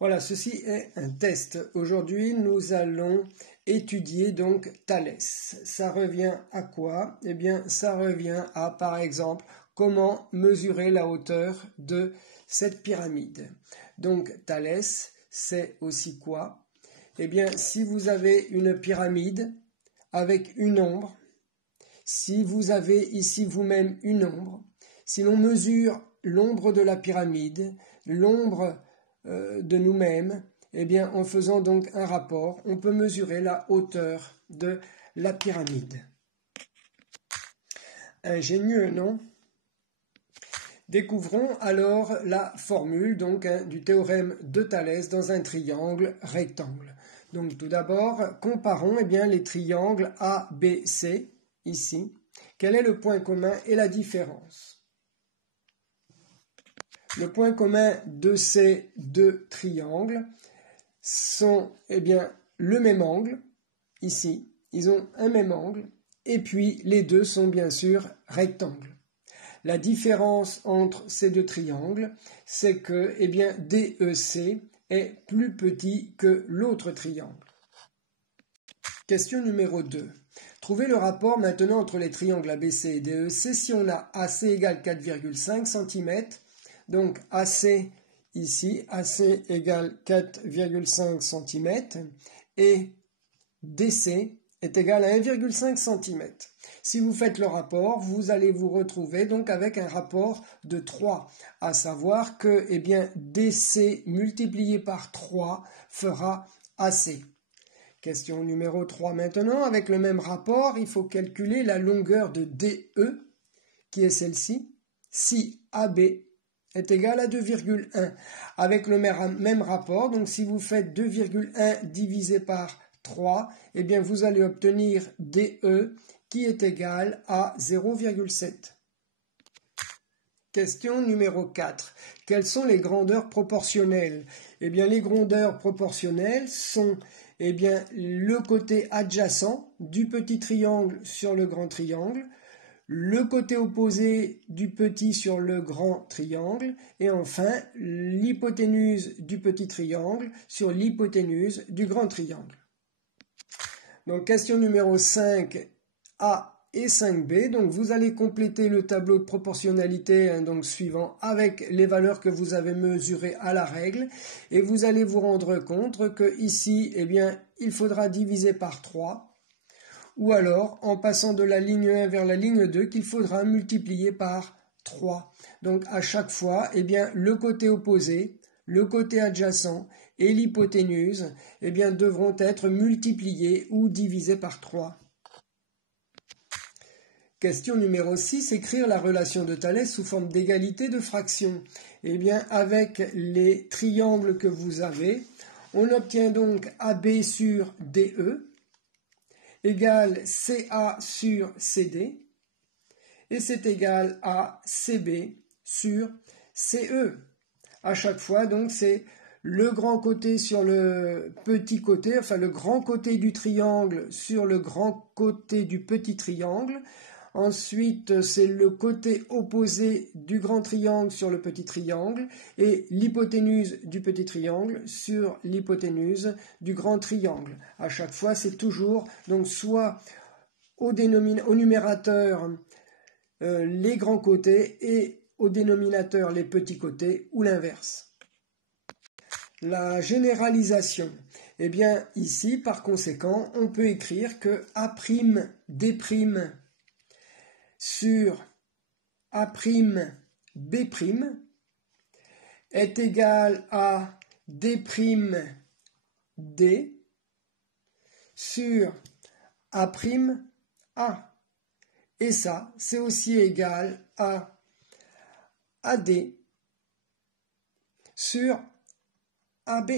Voilà, ceci est un test. Aujourd'hui, nous allons étudier donc Thalès. Ça revient à quoi? Eh bien, ça revient à, par exemple, comment mesurer la hauteur de cette pyramide. Donc, Thalès, c'est aussi quoi? Eh bien, si vous avez une pyramide avec une ombre, si vous avez ici vous-même une ombre, si l'on mesure l'ombre de la pyramide, l'ombre de nous-mêmes, eh bien, en faisant donc un rapport, on peut mesurer la hauteur de la pyramide. Ingénieux, non? Découvrons alors la formule donc, du théorème de Thalès dans un triangle rectangle. Donc tout d'abord, comparons les triangles ABC, ici. Quel est le point commun et la différence? Le point commun de ces deux triangles sont le même angle, ici. Ils ont un même angle, et puis les deux sont bien sûr rectangles. La différence entre ces deux triangles, c'est que DEC est plus petit que l'autre triangle. Question numéro 2. Trouvez le rapport maintenant entre les triangles ABC et DEC si on a AC égale 4,5 cm. Donc AC ici, AC égale 4,5 cm et DC est égal à 1,5 cm. Si vous faites le rapport, vous allez vous retrouver donc avec un rapport de 3, à savoir que DC multiplié par 3 fera AC. Question numéro 3 maintenant, avec le même rapport, il faut calculer la longueur de DE, qui est celle-ci, si AB est égal à 2,1. Avec le même rapport, donc si vous faites 2,1 divisé par 3, vous allez obtenir DE qui est égal à 0,7. Question numéro 4. Quelles sont les grandeurs proportionnelles? Les grandeurs proportionnelles sont le côté adjacent du petit triangle sur le grand triangle, le côté opposé du petit sur le grand triangle, et enfin l'hypoténuse du petit triangle sur l'hypoténuse du grand triangle. Donc question numéro 5, A et 5B, donc vous allez compléter le tableau de proportionnalité suivant avec les valeurs que vous avez mesurées à la règle, et vous allez vous rendre compte que ici, il faudra diviser par 3, ou alors en passant de la ligne 1 vers la ligne 2 qu'il faudra multiplier par 3. Donc à chaque fois, le côté opposé, le côté adjacent et l'hypoténuse devront être multipliés ou divisés par 3. Question numéro 6, écrire la relation de Thalès sous forme d'égalité de fractions. Avec les triangles que vous avez, on obtient donc AB sur DE égale CA sur CD, et c'est égal à CB sur CE. À chaque fois, donc, c'est le grand côté sur le petit côté, enfin le grand côté du triangle sur le grand côté du petit triangle. Ensuite, c'est le côté opposé du grand triangle sur le petit triangle et l'hypoténuse du petit triangle sur l'hypoténuse du grand triangle. À chaque fois, c'est toujours donc soit au numérateur les grands côtés et au dénominateur les petits côtés ou l'inverse. La généralisation. Ici, par conséquent, on peut écrire que A'D' sur A'B' est égal à D'D sur A'A. Et ça, c'est aussi égal à AD sur AB.